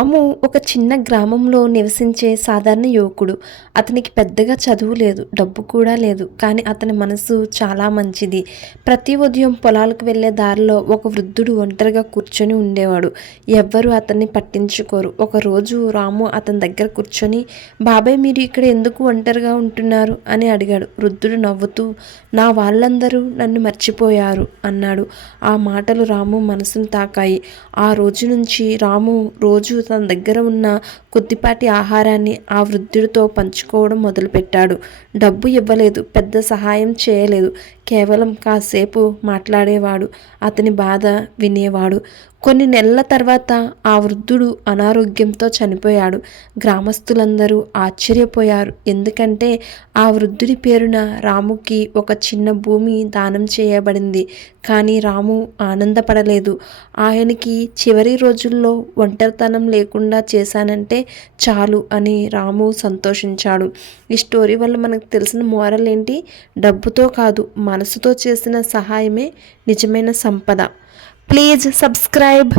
రాము ఒక చిన్న గ్రామంలో నివసించే సాధారణ యువకుడు. అతనికి పెద్దగా చదువు లేదు, డబ్బు కూడా లేదు. కానీ అతని మనసు చాలా మంచిది. ప్రతి ఉదయం పొలాలకు వెళ్ళే దారిలో ఒక వృద్ధుడు ఒంటరిగా కూర్చొని ఉండేవాడు. ఎవ్వరూ అతన్ని పట్టించుకోరు. ఒకరోజు రాము అతని దగ్గర కూర్చొని, బాబాయ్, మీరు ఇక్కడ ఎందుకు ఒంటరిగా ఉంటున్నారు అని అడిగాడు. వృద్ధుడు నవ్వుతూ, నా వాళ్ళందరూ నన్ను మర్చిపోయారు అన్నాడు. ఆ మాటలు రాము మనసును తాకాయి. ఆ రోజు నుంచి రాము రోజు తన దగ్గర ఉన్న కొద్దిపాటి ఆహారాన్ని ఆ వృద్ధుడితో పంచుకోవడం మొదలుపెట్టాడు. డబ్బు ఇవ్వలేదు, పెద్ద సహాయం చేయలేదు, కేవలం కాసేపు మాట్లాడేవాడు, అతని బాధ వినేవాడు. కొన్ని నెలల తర్వాత ఆ వృద్ధుడు అనారోగ్యంతో చనిపోయాడు. గ్రామస్తులందరూ ఆశ్చర్యపోయారు. ఎందుకంటే ఆ వృద్ధుడి పేరున రాముకి ఒక చిన్న భూమి దానం చేయబడింది. కానీ రాము ఆనందపడలేదు. ఆయనకి చివరి రోజుల్లో ఒంటరితనం లేకుండా చేశానంటే చాలు అని రాము సంతోషించాడు. ఈ స్టోరీ వల్ల మనకు తెలిసిన మోరల్ ఏంటి? డబ్బుతో కాదు, మనసుతో చేసిన సహాయమే నిజమైన సంపద. Please subscribe.